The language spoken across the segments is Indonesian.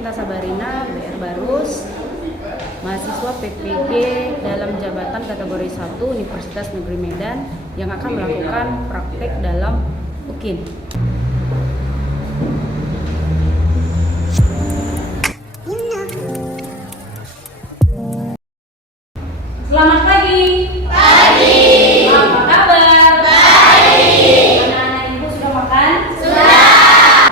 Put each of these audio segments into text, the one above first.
Kita Sabarina, BR Barus, mahasiswa PPG dalam jabatan kategori 1 Universitas Negeri Medan yang akan melakukan praktek dalam UKIN. Selamat pagi. Pagi. Apa kabar? Baik. Anak-anak ibu sudah makan? Sudah.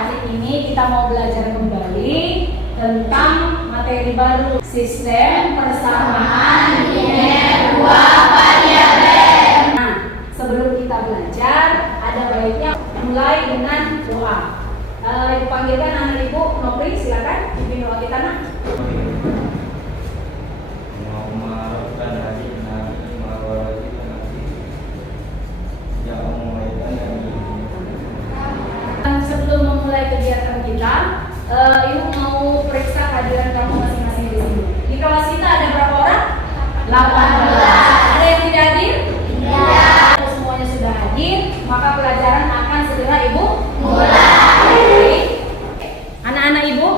Hari ini kita mau belajar kembali tentang materi baru, sistem persamaan linear dua variabel. Nah, sebelum kita belajar, ada baiknya mulai dengan doa. Ibu panggilkan anak ibu, Nopri, silakan pimpin doa kita, nak. Sebelum memulai kegiatan kita, Ibu mau periksa kehadiran kamu masing-masing di sini. Di kelas kita ada berapa orang? 18. Ada yang tidak hadir? Tidak. Kalau semuanya sudah hadir, maka pelajaran akan segera Ibu mulai. Anak-anak Ibu,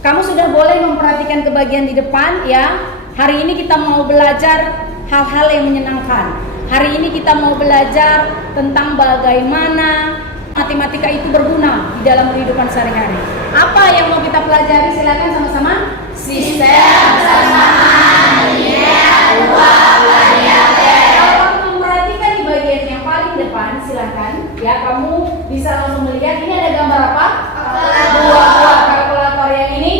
kamu sudah boleh memperhatikan ke bagian di depan ya. Hari ini kita mau belajar hal-hal yang menyenangkan. Hari ini kita mau belajar tentang bagaimana matematika itu berguna di dalam kehidupan sehari-hari. Apa yang mau kita pelajari? Silakan sama-sama. Sistem persamaan linear dua variabel. Kalau kamu memperhatikan di bagian yang paling depan, silakan ya, kamu bisa langsung melihat ini ada gambar apa? Dua buah kalkulator. Yang ini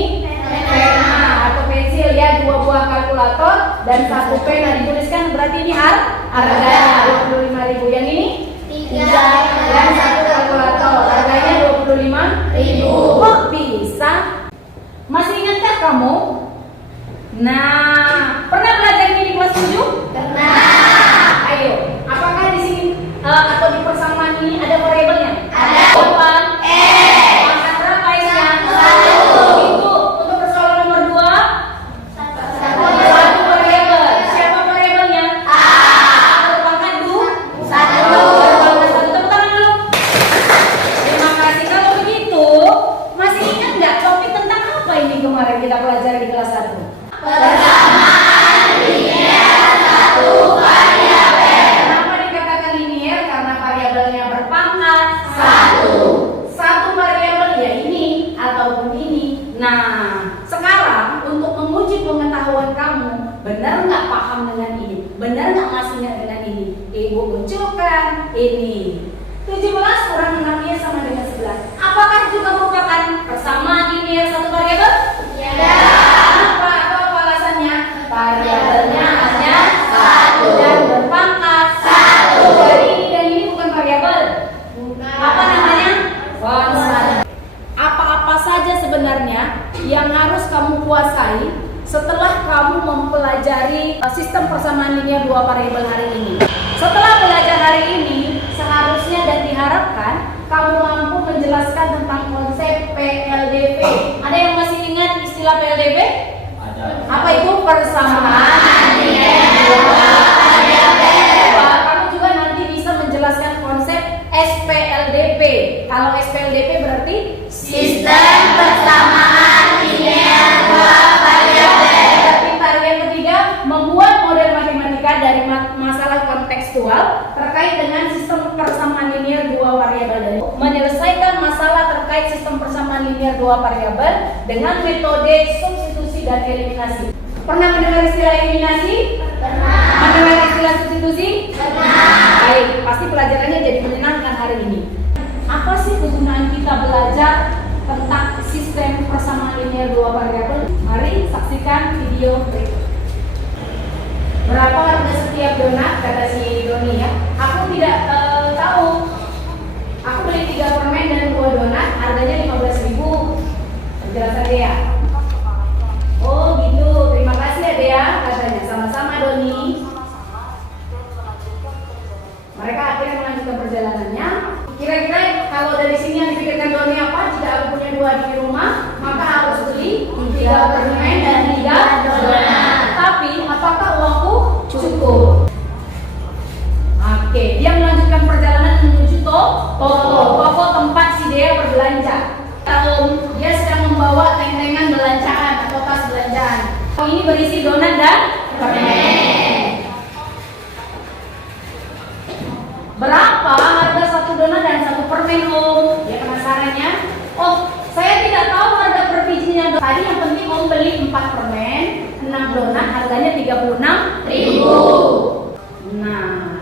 pena atau pensil ya, dua buah kalkulator dan satu pena. Dituliskan berarti ini harganya 25.000. Yang ini 3 dan satu kalkulator harganya 25.000. Kok bisa? Masih ingatkah kamu? Nah, pernah belajar ini di kelas 7? Pernah. Ayo, apakah di sini atau di persamaan ini ada variabelnya? Ada. Jawaban X. Pangkat berapa X-nya? 1. Itu untuk persoalan nomor 2. Satu. Satu variabel. Siapa variabelnya? A. Pangkat 2. 1. Pangkat 1. Tepuk tangan dulu. Terima kasih. Kalau begitu, masih ingat nggak topik tentang apa ini kemarin kita pelajari di kelas 1? Persamaan linear satu variabel. Kenapa dikatakan linear? Karena variabelnya berpangkat 1. Satu variabel ya ini ataupun ini. Nah, sekarang untuk menguji pengetahuan kamu, benar nggak paham dengan ini? Benar nggak masih ingat dengan ini? Ibu munculkan ini. 17 kurang 6 sama dengan 11. Apakah juga merupakan persamaan linear satu variabel? Ya. Kenapa? Apa alasannya? Variabelnya hanya 1. dan berpangkat 1. Jadi ini dan ini bukan variabel. Apa namanya? Konstan. Apa-apa saja sebenarnya yang harus kamu kuasai setelah kamu mempelajari sistem persamaan linear dua variabel hari ini. Setelah belajar hari ini, seharusnya dan diharapkan kamu mampu menjelaskan tentang konsep PLDP. Ada yang masih ingat istilah PLDP? Ada. Apa itu? Persamaan linear dua variabel. Kamu juga nanti bisa menjelaskan konsep SPLDP. Kalau SPLDP berarti Sistem persamaan linear dua variabel. Pintar. Yang ketiga, membuat model matematika dari masalah kontekstual terkait dengan sistem persamaan linear dua variabel. Menyelesaikan masalah terkait sistem persamaan linear dua variabel dengan metode substitusi dan eliminasi. Pernah mendengar istilah eliminasi? Pernah. Mendengar istilah substitusi? Pernah. Baik, pasti pelajarannya jadi menyenangkan hari ini. Apa sih kegunaan kita belajar tentang sistem persamaan linear dua variabel? Mari saksikan video berikut. Berapa harga setiap donat? Kata si Doni ya. Aku tidak tahu. Aku beli 3 permen dan 2 donat, harganya 15.000. Penjelasan Dea. Oh gitu, terima kasih ya Dea, katanya. Sama-sama Doni. Mereka akhirnya melanjutkan perjalanannya. Kira-kira kalau dari sini yang dipikirkan Doni apa? Jika aku punya 2 di rumah, maka harus beli 3 permen dan 3 donat. Tapi apakah uangku cukup? Oke, dia melanjutkan perjalanan menuju toko tempat si Dea berbelanja. Dia sedang membawa tentengan belanjaan atau tas belanjaan. Ini berisi donat dan permen. Berapa harga satu donat dan satu permen, Om? Ya penasaran ya? Oh, saya tidak tahu harga per bijinya. Tadi yang penting Om beli 4 permen, 6 donat, harganya 36.000. Nah,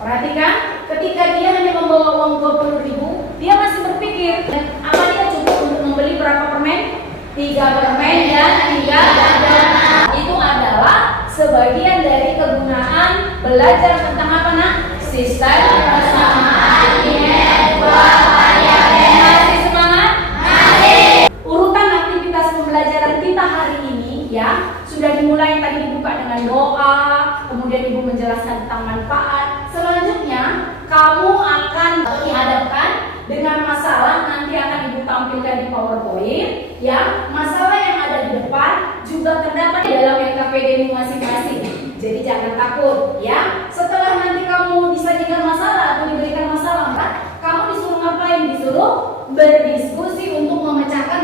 perhatikan, ketika dia hanya membawa uang 20.000, dia masih berpikir, apa dia cukup untuk membeli berapa permen? 3 permen dan 3 donat. Itu adalah sebagian dari kegunaan belajar tentang apa, Nak? Sistem persamaan linear dua variabel. Masih semangat? Masih. Urutan aktivitas pembelajaran kita hari ini ya sudah dimulai, tadi dibuka dengan doa, kemudian Ibu menjelaskan tentang manfaat. Selanjutnya kamu akan dihadapkan dengan masalah, nanti akan Ibu tampilkan di PowerPoint ya. Masalah yang ada di depan juga terdapat di dalam LKPD masing-masing. Jadi jangan takut ya. Setelah nanti kamu disajikan masalah atau diberikan masalah, kamu disuruh ngapain? Disuruh berdiskusi untuk memecahkan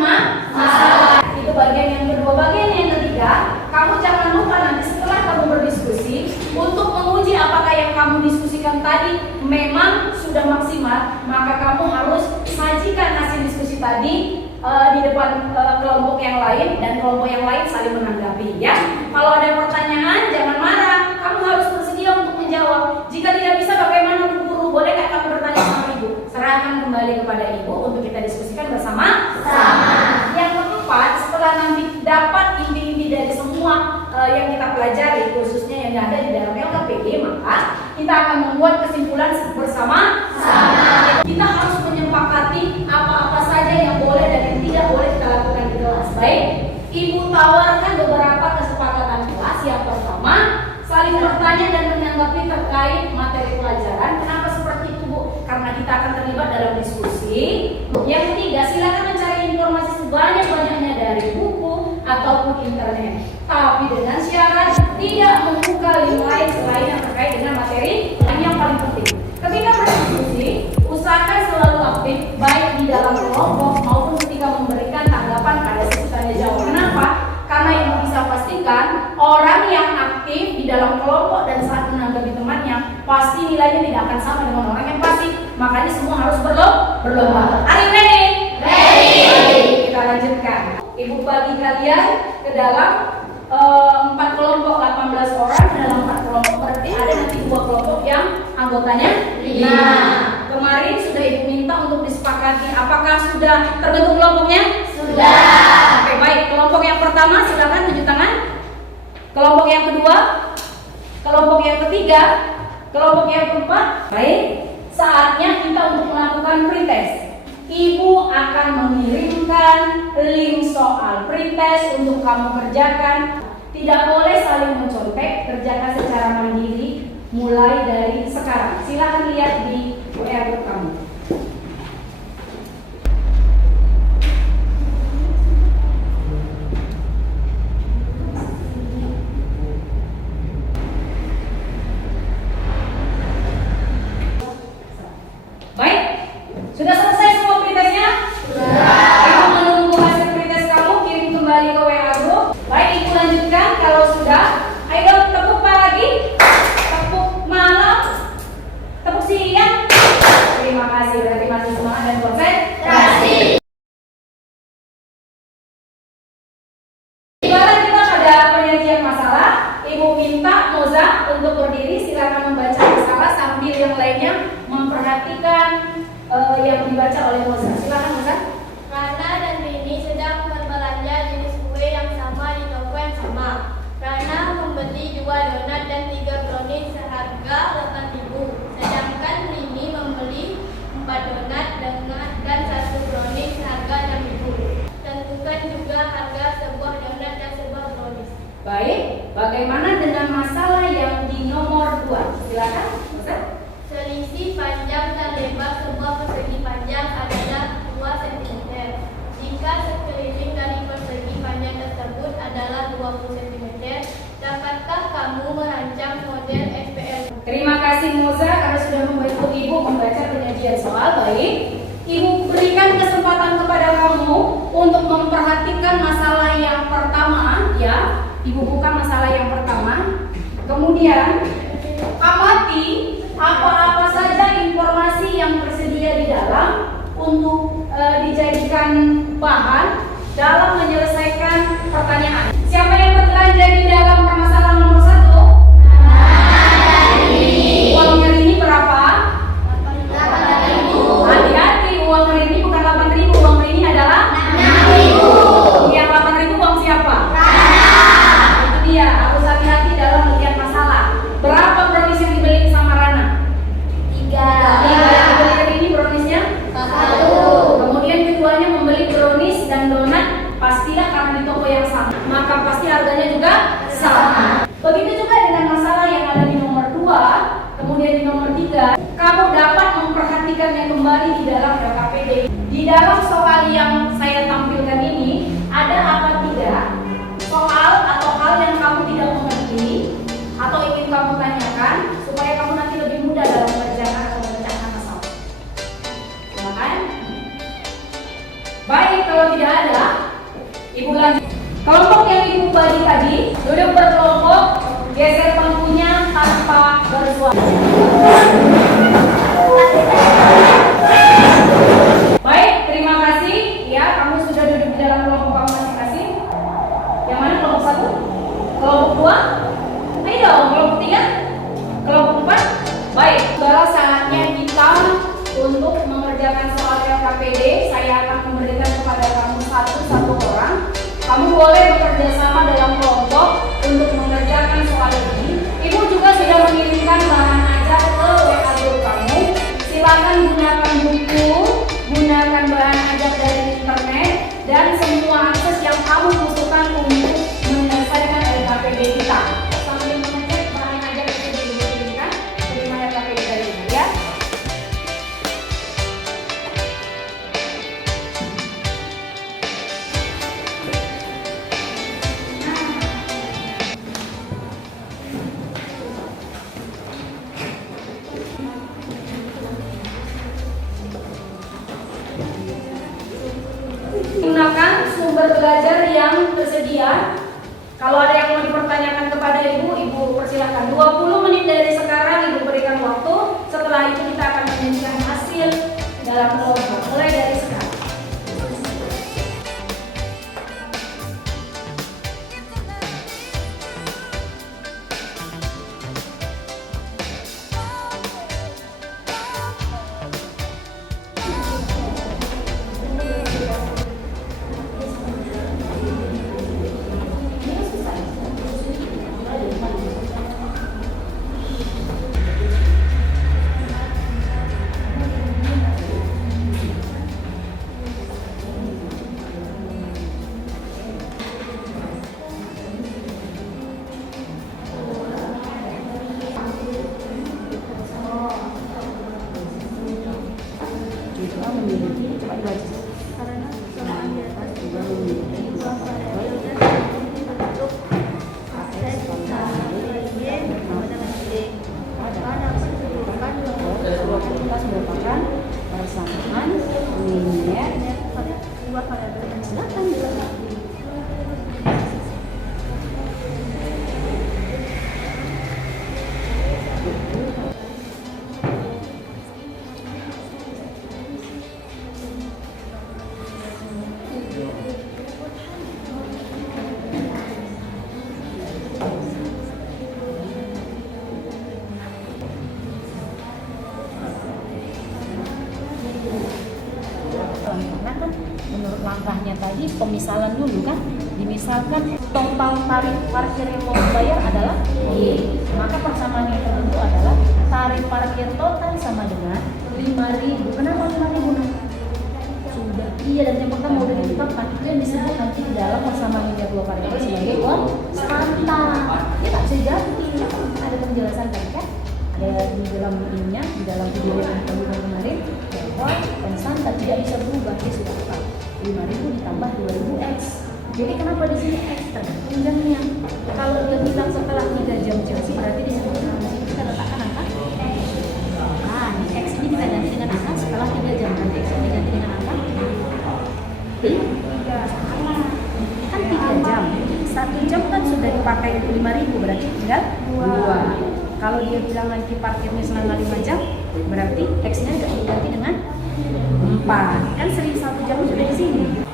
masalah. Itu bagian yang kedua. Bagian yang ketiga, kamu jangan lupa nanti setelah kamu berdiskusi untuk menguji apakah yang kamu diskusikan tadi memang sudah maksimal, maka kamu harus sajikan hasil diskusi tadi di depan kelompok yang lain, dan kelompok yang lain saling menanggapi ya. Kalau ada pertanyaan jangan marah, kamu harus bersedia untuk menjawab. Jika tidak bisa, bagaimana Bu Guru? Bolehkah kamu bertanya sama Ibu? Serahkan kembali kepada Ibu untuk kita diskusikan bersama. Yang keempat, setelah nanti dapat inti-inti dari semua yang kita pelajari, khususnya yang ada di dalam LKPD, maka kita akan membuat kesimpulan bersama. Kita harus menyepakati apa-apa saja yang boleh dan yang tidak boleh kita lakukan di kelas. Baik, Ibu tawarkan beberapa kesepakatan kelas. Yang pertama, saling bertanya dan menanggapi terkait materi pelajaran. Kenapa seperti itu, Bu? Karena kita akan terlibat dalam diskusi. Yang ketiga, silakan mencari informasi sebanyak-banyaknya dari buku ataupun internet, tapi dengan syarat tidak membuka link lain selain yang terkait dengan materi. Yang paling penting, ketika berdiskusi, usahakan selalu aktif baik di dalam kelompok maupun ketika memberikan tanggapan pada sesi tanya jawab. Kenapa? Karena Ibu bisa pastikan orang yang aktif di dalam kelompok dan saat menanggapi temannya pasti nilainya tidak akan sama dengan orang yang pasif. Makanya semua harus berlomba. Are you ready? Ready. Kita lanjutkan. Ibu bagi kalian ke dalam 4 kelompok, 18 orang. Dalam 4 kelompok berarti ada nanti 2 kelompok yang anggotanya 5. Kemarin sudah Ibu minta untuk disepakati. Apakah sudah terbentuk kelompoknya? Sudah. Oke, baik. Kelompok yang pertama silakan tunjuk tangan. Kelompok yang kedua, kelompok yang ketiga, kelompok yang keempat. Baik, saatnya kita untuk melakukan pretest. Ibu akan mengirimkan link soal pretest untuk kamu kerjakan. Tidak boleh saling mencontek, kerjakan secara mandiri mulai dari sekarang. Silakan lihat di WA group kamu. Baik, sudah selesai semua pretestnya? Sudah. Ibu menunggu hasil pretest kamu, kirim kembali ke WA group. Baik, Ibu lanjutkan. Kalau sudah, ayo tepuk pagi, tepuk malam, tepuk siang. Terima kasih, berarti masih semangat dan konsentrasi. Ibarat kita pada penyajian masalah, Ibu minta Moza untuk berdiri, silakan membaca masalah sambil yang lainnya memperhatikan yang dibaca oleh Moza. Silakan Moza. Rana dan Rini sedang berbelanja jenis kue yang sama di toko yang sama. Rana membeli 2 donat dan 3 brownies seharga 8.000. Sedangkan Rini membeli 4 donat dan 1 brownies seharga 6.000. Tentukan juga harga sebuah donat dan sebuah brownies. Baik, bagaimana dengan masalah yang di nomor 2? Silakan Moza. Selisih panjang dan lebar sebuah persegi panjang adalah 2 cm. Jika sekeliling dari persegi panjang tersebut adalah 20 cm, dapatkah kamu merancang model SPL? Terima kasih Moza karena sudah membantu Ibu membaca penyajian soal. Baik, Ibu berikan kesempatan kepada kamu untuk memperhatikan masalah yang pertama, ya. Ibu buka masalah yang pertama. Kemudian amati apa-apa saja informasi yang tersedia di dalam untuk dijadikan bahan dalam menyelesaikan pertanyaan. Siapa yang berbelanja di dalam permasalahan nomor 1? Uang hari ini berapa? 8.000. Hati-hati, uang hari ini bukan 8.000, uang hari ini adalah 6.000. Yang 8.000 uang siapa? Itu dia, harus hati-hati dalam melihat masalah. Berapa brownies yang dibeli sama Rana? 3. Yang dibeli hari ini browniesnya? 1. Kemudian keduanya membeli brownies dan donat, pastilah karena di toko yang sama, maka pasti harganya juga sama. Begitu juga dengan masalah yang ada di nomor 2. Kemudian di nomor 3, kamu dapat memperhatikannya kembali di dalam LKPD. Di dalam soal yang saya tampilkan ini, ada apa tidak soal atau hal yang kamu tidak mengerti atau ingin kamu tanyakan supaya kamu nanti lebih mudah dalam mengerjakan atau memecahkan masalah. Silakan. Baik, kalau tidak ada, Ibu lanjut. Kelompok yang Ibu bagi tadi, duduk berkelompok, geser bangkunya tanpa bersuara. Baik, terima kasih. Ya, kamu sudah duduk di dalam kelompok kamu masing-masing. Yang mana kelompok 1? Kelompok 2? Ayo dong, kelompok 3? Kelompok 4? Baik, sekarang saatnya kita untuk mengerjakan soal LKPD. Saya akan memberikan kepada kamu satu orang. Kamu boleh bekerja sama dalam kelompok untuk mengerjakan soal ini. Ibu juga sudah mengirimkan bahan ajar ke WA group kamu. Silakan gunakan buku, gunakan bahan ajar dari internet, dan semua akses yang kamu butuhkan untuk menyelesaikan LKPD kita. Sambil mengecek bahan ajar yang sudah Ibu kirimkan, terima LKPD dari Ibu ya. Gunakan sumber belajar yang tersedia. Kalau ada yang mau dipertanyakan kepada Ibu, Ibu persilakan. 20 menit dari sekarang Ibu berikan waktu. Setelah itu kita akan menyajikan hasil dalam kelompok. Mulai dari sekarang. Merupakan persamaan linear silakan dilakukan. Karena kan menurut langkahnya tadi pemisalan dulu kan, dimisalkan total tarif parkir yang mau dibayar adalah Y, maka persamaan yang tertentu adalah tarif parkir total sama dengan 5.000. Kenapa 5.000? Sudah iya, dan yang pertama udah ditetapkan itu yang disebut nanti di dalam persamaan linear dua variabel sebagai konstanta. Ya tak bisa jadi, ada penjelasan tadi kan, ada di dalam ininya, di dalam video yang kita buat kemarin, bahwa konstanta tidak bisa berubah, dia sudah tetap 5.000 ditambah 2.000 X. Jadi kenapa di sini X tergantung jamnya. Kalau dia bilang setelah 3 jam Chelsea, berarti disebut kita letakkan angka X. Nah, X ini kita ganti dengan angka setelah 3 jam, nanti X ini ganti pakai 5.000 berarti tinggal 2. Kalau dia bilang nanti parkirnya selama 5 jam, berarti X-nya diganti dengan 4. Kan sering 1 jam sudah di sini.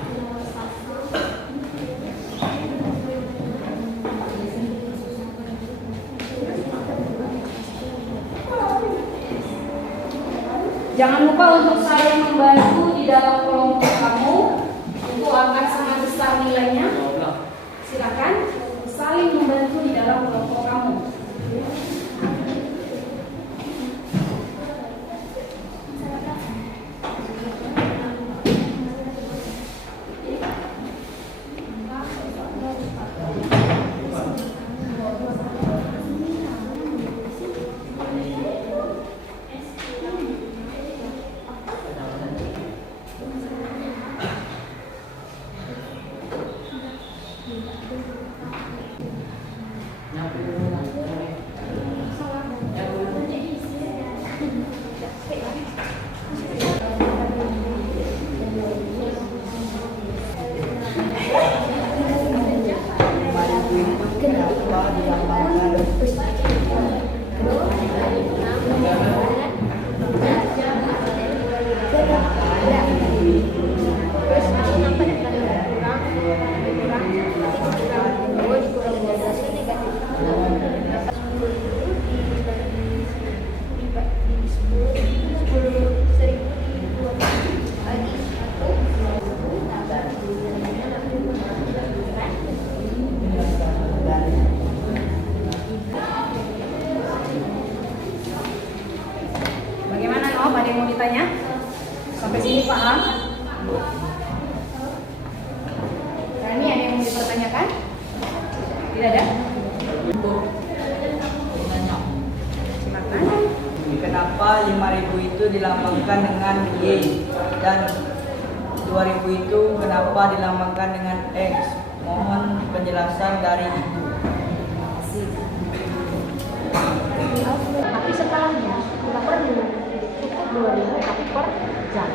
Jangan lupa untuk saling membantu di dalam kelompok kamu. Itu akan sangat besar nilainya. Silakan saling membantu di dalam kelompok kamu. Ada yang mau ditanya? Sampai sini paham? Nah, ini ada yang mau dipertanyakan? Tidak ada? Silakan. Kenapa 5.000 itu dilambangkan dengan Y dan 2.000 itu kenapa dilambangkan dengan X? Mohon penjelasan dari Ibu. Tapi setelahnya kita perlu 2.000 tapi per jam.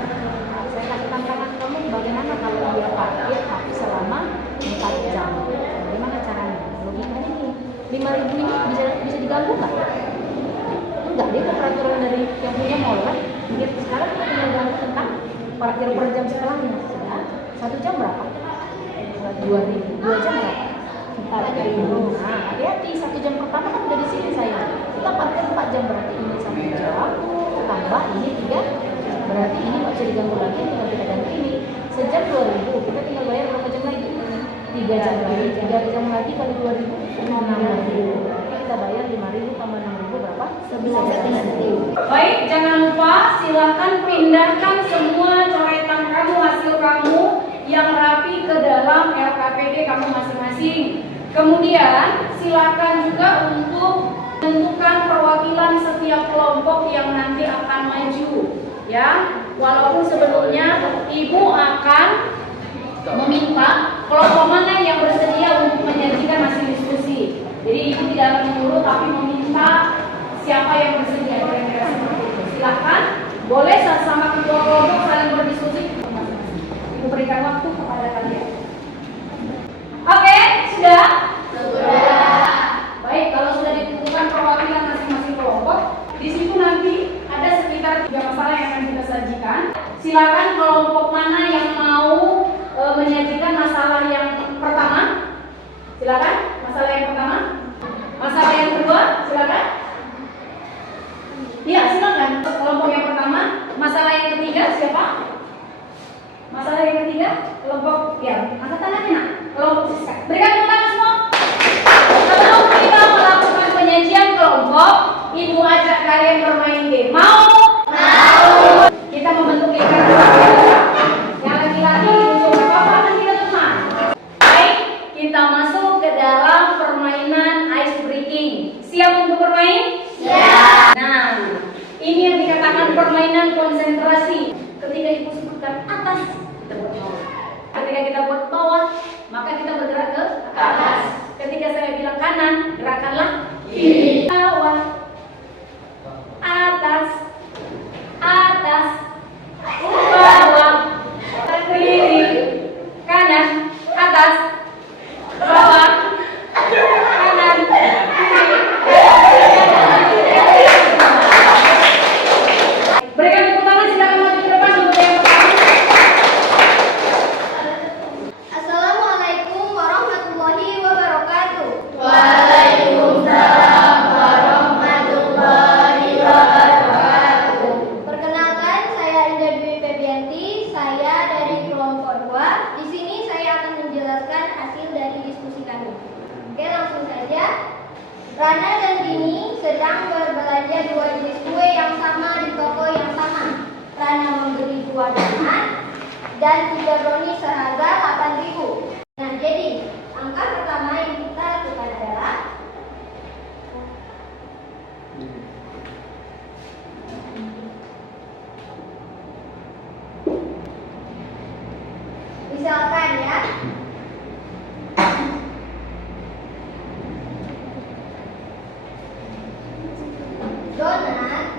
Saya kasih tantangan kamu bagaimana kalau dia parkir tapi selama 4 jam. Bagaimana caranya? Logikanya nih, 5.000 ini bisa diganggu nggak? Enggak, dia peraturan dari yang punya mall kan. Dia sekarang kita tinggal ganggu tentang parkir per jam setelahnya. Sudah 1 jam berapa? 2.000. 2 jam berapa? 4.000. Nah, hati-hati, 1 jam pertama kan udah di sini saya. Kita parkir 4 jam berarti ini 1 jam. Tambah ini 3, berarti ini nggak bisa diganggu lagi, tinggal kita ganti ini. Sejam 2.000, kita tinggal bayar berapa jam lagi? 3 jam lagi, 3 jam lagi kali 2.000, 6.000. Kita bayar 5.000 tambah 6.000 berapa? 11.000. Baik, jangan lupa silakan pindahkan semua coretan kamu, hasil kamu yang rapi ke dalam LKPD kamu masing-masing. Kemudian silakan juga untuk tentukan perwakilan setiap kelompok yang nanti akan maju, ya. Walaupun sebelumnya Ibu akan meminta kelompok mana yang bersedia untuk menyajikan hasil diskusi. Jadi Ibu tidak akan menyuruh tapi meminta siapa yang bersedia. Kira-kira seperti itu. Silakan, boleh sama ketua kelompok saling berdiskusi. Ibu berikan waktu kepada kalian. Oke, sudah? Baik, kalau sudah ditentukan perwakilan masing-masing kelompok, di situ nanti ada sekitar 3 masalah yang akan kita sajikan. Silakan kelompok mana yang mau menyajikan masalah yang pertama. Silakan, masalah yang pertama. Masalah yang kedua, silakan. Iya, silakan. Kelompok yang pertama. Masalah yang ketiga siapa? Masalah yang ketiga, kelompok ya. Angkat tangannya, nak. Kelompok Siska. Berikan tepuk tangan semua. Sebelum kita melakukan penyajian kelompok, Ibu ajak kalian bermain game. Mau? Mau. Kita membentuk lingkaran. Yang laki-laki untuk bapak dan tidak teman. Baik, kita masuk ke dalam permainan ice breaking. Siap untuk bermain? Siap. Nah, ini yang dikatakan permainan konsentrasi. Ketika Ibu sebutkan atas, kita buat bawah. Ketika kita buat bawah, maka kita bergerak ke atas. Ketika saya bilang kanan, gerakanlah kiri. Bawah, atas, atas, bawah, kiri, kanan, atas, bawah, kanan, Rana dan Rini sedang berbelanja 2 jenis kue yang sama di toko yang sama. Rana membeli 2 donat dan 3 brownies seharga 8.000. Nah, jadi angka pertama yang kita lakukan adalah misalkan ya, donat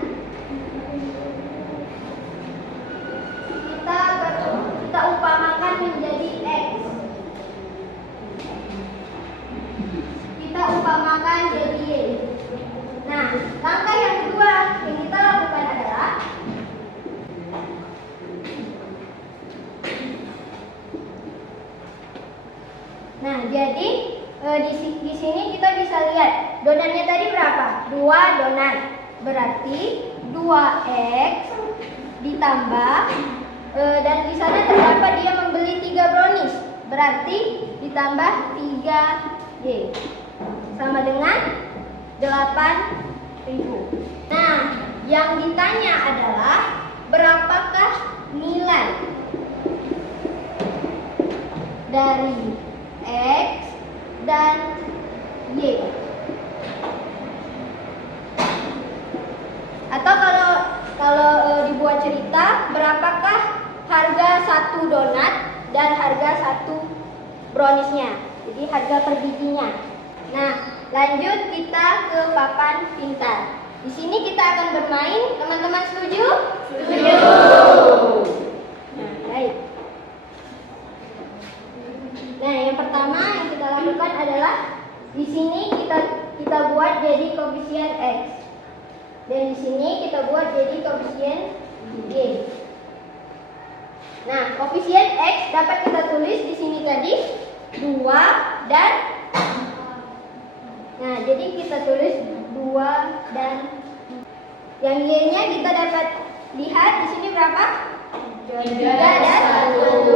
kita umpamakan menjadi X. Kita umpamakan jadi Y. Nah, langkah yang kedua yang kita lakukan adalah jadi di sini kita bisa lihat donatnya tadi berapa? 2 donat. Berarti 2X ditambah dan di sana terdapat dia membeli 3 brownies. Berarti ditambah 3Y sama dengan 8.000. Nah, yang ditanya adalah berapakah nilai dari X dan Y? Atau kalau dibuat cerita, berapakah harga 1 donat dan harga 1 browniesnya? Jadi harga per bijinya. Nah, lanjut kita ke papan pintar. Di sini kita akan bermain. Teman-teman setuju? Setuju. Nah, baik. Nah, yang pertama yang kita lakukan adalah di sini kita buat jadi koefisien X. Dan di sini kita buat jadi koefisien Y. Nah, koefisien X dapat kita tulis di sini tadi 2 dan nah, jadi kita tulis 2 dan yang Y-nya kita dapat lihat di sini berapa? 3 dan 1.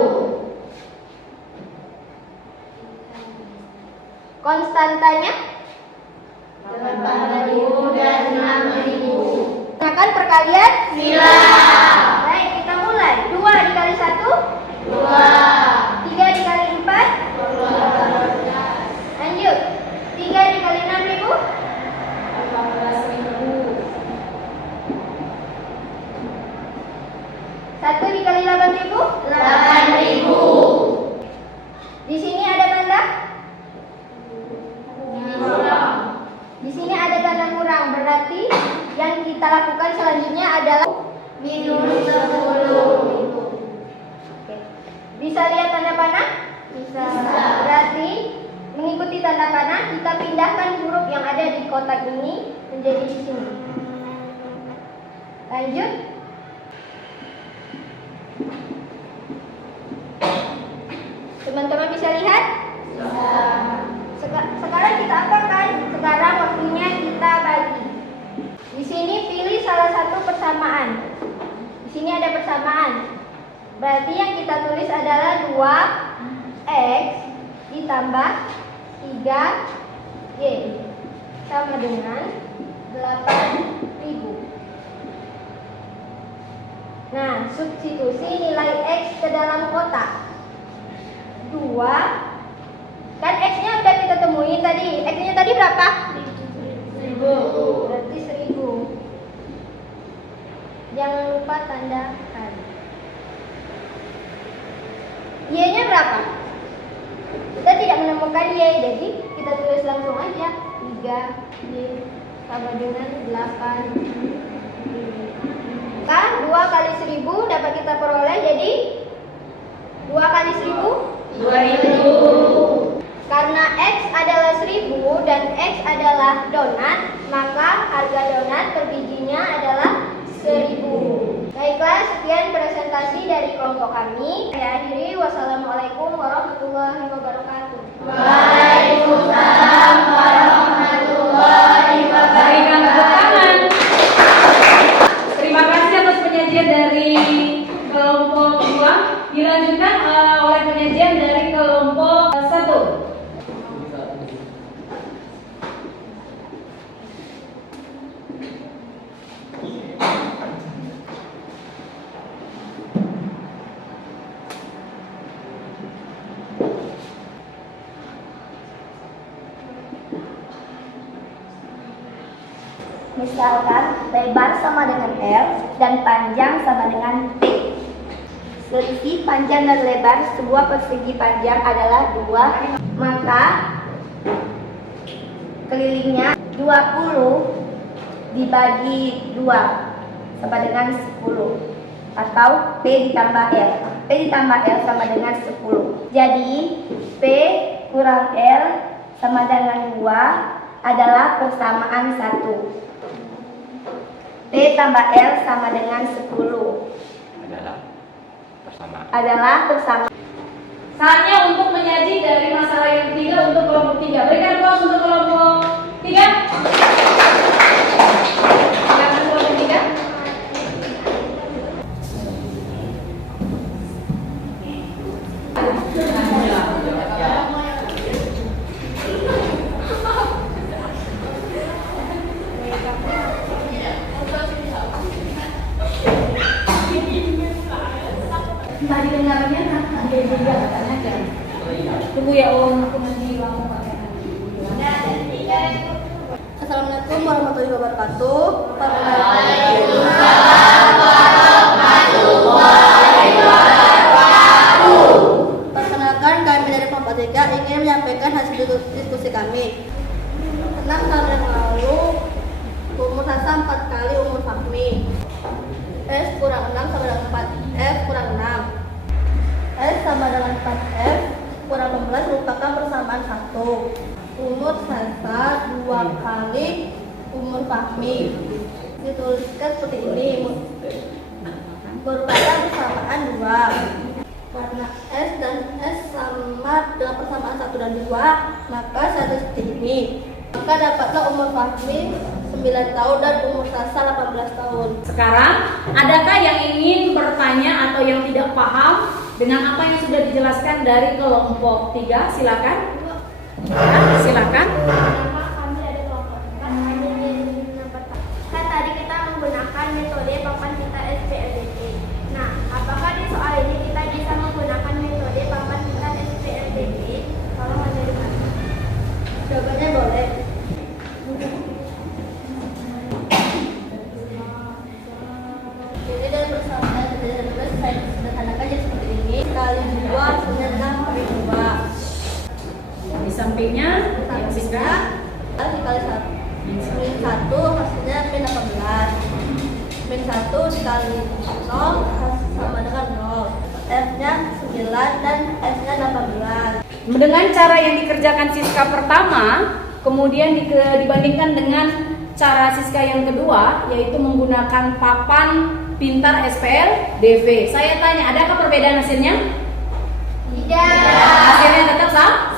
Konstantanya 8.000 dan 6.000. Gunakan perkalian nilai. Baik, kita mulai. 2 dikali 1 2. 3 dikali 4 12. Lanjut. 3 dikali 6.000 18.000. 1 dikali 8.000 8.000. Di sini ada tanda? Di sini ada tanda kurang, berarti yang kita lakukan selanjutnya adalah minus 10. Oke. Bisa lihat tanda panah? Bisa. Berarti mengikuti tanda panah kita pindahkan huruf yang ada di kotak ini menjadi di sini. Lanjut. Teman-teman bisa lihat? Bisa. Sekarang kita apakan? Sekarang waktunya kita bagi. Di sini pilih salah satu persamaan. Di sini ada persamaan. Berarti yang kita tulis adalah 2X ditambah 3Y sama dengan 8.000. Nah, substitusi nilai X ke dalam kotak. 2 kan X-nya udah kita temuin tadi. X-nya tadi berapa? 1000. Berarti 1000. Jangan lupa tanda kali. Y-nya berapa? Kita tidak menemukan Y, jadi kita tulis langsung aja 3Y sama dengan 8. Maka 2 kali 1000 dapat kita peroleh jadi 2 kali 1000 2000. Karena X adalah 1000 dan X adalah donat, maka harga donat per bijinya adalah 1000. Baiklah, sekian presentasi dari kelompok kami. Saya akhiri. Wassalamualaikum warahmatullahi wabarakatuh. Waalaikumsalam warahmatullahi Berikan tepuk wabarakatuh. tangan. Terima kasih atas penyajian dari kelompok 2. Dilanjutkan oleh penyajian dari kelompok 1. Misalkan lebar sama dengan L dan panjang sama dengan T. Selisih panjang dan lebar sebuah persegi panjang adalah 2, maka kelilingnya 20 dibagi 2 sama dengan 10, atau P ditambah L. P ditambah L sama dengan 10. Jadi P kurang L sama dengan 2 adalah persamaan 1. P tambah L sama dengan 10 adalah persamaan. Saatnya untuk menyaji dari masalah yang ketiga untuk kelompok 3. Berikan aplaus untuk kelompok 3. Silakan kelompok 3. Tadi dengarnya ada juga katanya kan. Tunggu ya Om, aku nanti langsung pakai. Assalamualaikum warahmatullahi wabarakatuh. Perkenalkan, kami dari kelompok 3 ingin menyampaikan hasil diskusi kami. 6 tahun yang lalu, umur Hasan 4 kali umur Fahmi. S kurang 6 sama dengan 4F kurang 6. S sama dengan 4F kurang 16 merupakan persamaan 1. Umur Sasa 2 kali umur Fahmi. Dituliskan seperti ini. Merupakan persamaan 2. Karena S dan S sama dengan persamaan 1 dan 2, maka satu seperti ini. Maka dapatlah umur Fahmi 9 tahun dan umur Sasa 18 tahun. Sekarang, adakah yang ingin bertanya atau yang tidak paham dengan apa yang sudah dijelaskan dari kelompok 3? Silakan. Ya, silakan. Kami dari kelompok 4. Kan tadi kita menggunakan metode papan pita SPLDT. Nah, apakah di soal ini kita bisa menggunakan metode papan pita SPLDT? Kalau dari mana? Jawabannya boleh. Jadi dari persamaan saya sederhanakan jadi seperti ini. Kali 2 hasilnya 6 kali 2. Di sampingnya, yang Sampingnya dikali 1 min 1 hasilnya min 18. Min 1 dikali 0 sama dengan 0. F nya 9 dan S nya 18. dengan cara yang dikerjakan Siska pertama, kemudian dibandingkan dengan cara Siska yang kedua, yaitu menggunakan papan pintar SPL DV. Saya tanya, adakah perbedaan hasilnya? Tidak. Hasilnya tetap sama?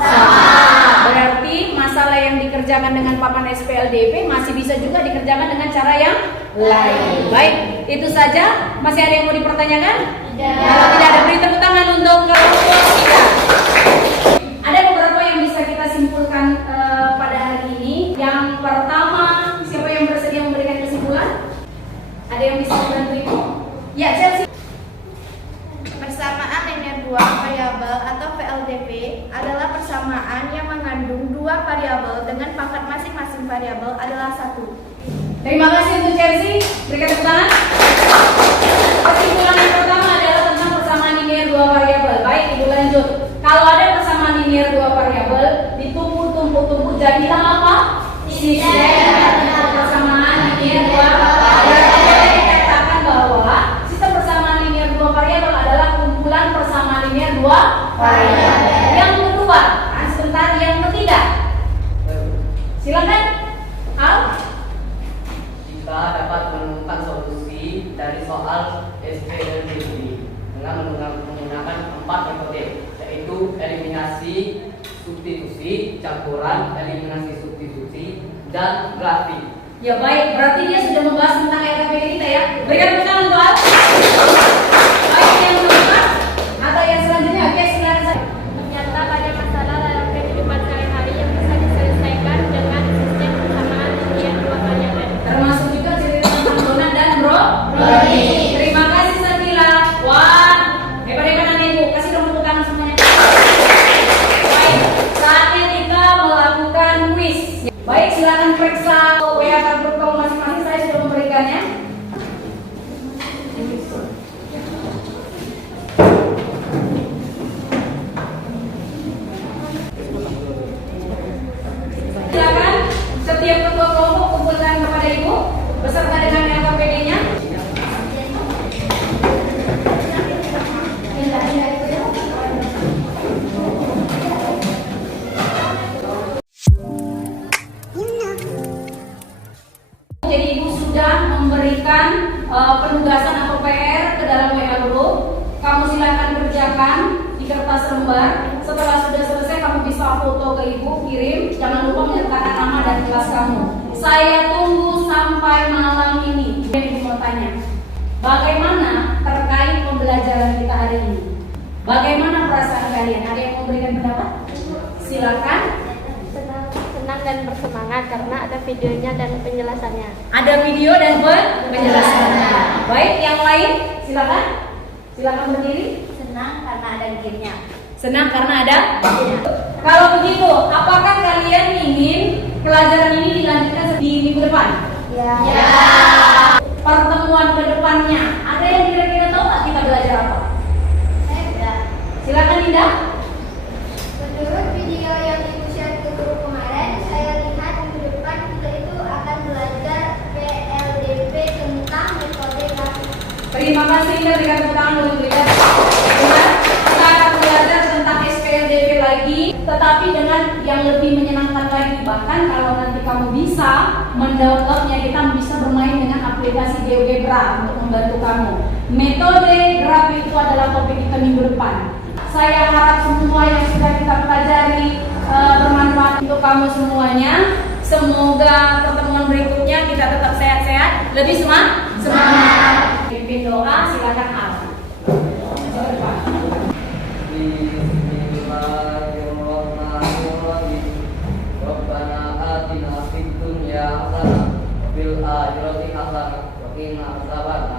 Berarti masalah yang dikerjakan dengan papan SPLDP masih bisa juga dikerjakan dengan cara yang lain. Baik, itu saja. Masih ada yang mau dipertanyakan? Tidak. Kalau tidak ada, beri tepuk tangan untuk kelompok 3. Ada beberapa yang bisa kita simpulkan pada hari ini. Yang pertama, siapa yang bersedia memberikan kesimpulan? Ada yang bisa membantu Ibu? Ya, Chelsea. Persamaan linear 2 variabel atau VLDP adalah persamaan yang mengandung 2 variabel dengan pangkat masing-masing variabel adalah 1. Terima kasih untuk Chelsea. Berikan tepuk tangan. Kesimpulan yang pertama adalah tentang persamaan linear 2 variabel. Baik, Ibu lanjut. Kalau ada persamaan linear 2 variabel, ditumpuk-tumpuk-tumpuk jadilah apa? Sistem persamaan linear 2 variabel. Dikatakan bahwa sistem persamaan linear 2 variabel adalah kumpulan persamaan linear 2 variabel. Yang kedua, sebentar, yang ketiga. Silakan. Al. Kita dapat menemukan solusi dari soal SPLDT dengan menggunakan 4 metode, yaitu eliminasi, substitusi, campuran, eliminasi substitusi, dan grafik. Ya baik, berarti dia sudah membahas tentang RKPD kita ya. Berikan tepuk tangan untuk Al. Baik, yang kedua atau yang selanjutnya, oke silakan saya. Ternyata pada masalah dalam kehidupan sehari-hari yang bisa diselesaikan dengan sistem persamaan linear 2 variabel. Termasuk juga cerita tentang donat dan brownie. Terima kasih Sakila. Wah, hebat-hebat Ibu. Kasih dong tepuk tangan semuanya. Baik, saatnya kita melakukan kuis. Baik, silakan periksa WA grup kamu masing-masing. memberikan penugasan atau PR ke dalam WA group. Kamu silakan kerjakan di kertas lembar. Setelah sudah selesai kamu bisa foto ke ibu, kirim. Jangan lupa menyertakan nama dan kelas kamu. Saya tunggu sampai malam ini. Ibu mau tanya, bagaimana terkait pembelajaran kita hari ini? Bagaimana perasaan kalian? Ada yang memberikan pendapat? Silakan. Senang dan bersemangat karena ada videonya dan penjelasannya. Ada video dan penjelasannya. Baik, yang lain silakan. Silakan berdiri. Senang karena ada game-nya. Senang karena ada. Kalau begitu, apakah kalian ingin pelajaran ini dilanjutkan di minggu depan? Ya. Pertemuan ke depannya, ada yang kira-kira tahu nggak kita belajar apa? Silakan Linda. Menurut video yang Ibu share ke guru kemarin, saya lihat minggu depan kita itu akan belajar PLDP tentang metode grafik. Terima kasih Linda, berikan tepuk tangan dulu Linda. Kita akan belajar tentang SPLDP lagi, tetapi dengan yang lebih menyenangkan lagi. Bahkan kalau nanti kamu bisa mendownloadnya, kita bisa bermain dengan aplikasi GeoGebra untuk membantu kamu. Metode grafik itu adalah topik kita minggu depan. Saya harap semua yang sudah kita pelajari bermanfaat untuk kamu semuanya. Semoga pertemuan berikutnya kita tetap sehat-sehat, lebih semangat. Pimpin doa, silakan Al. Bismillahirrahmanirrahim. Rabbana atina fid dunya hasanah wa fil akhirati hasanah wa qina adzabannar.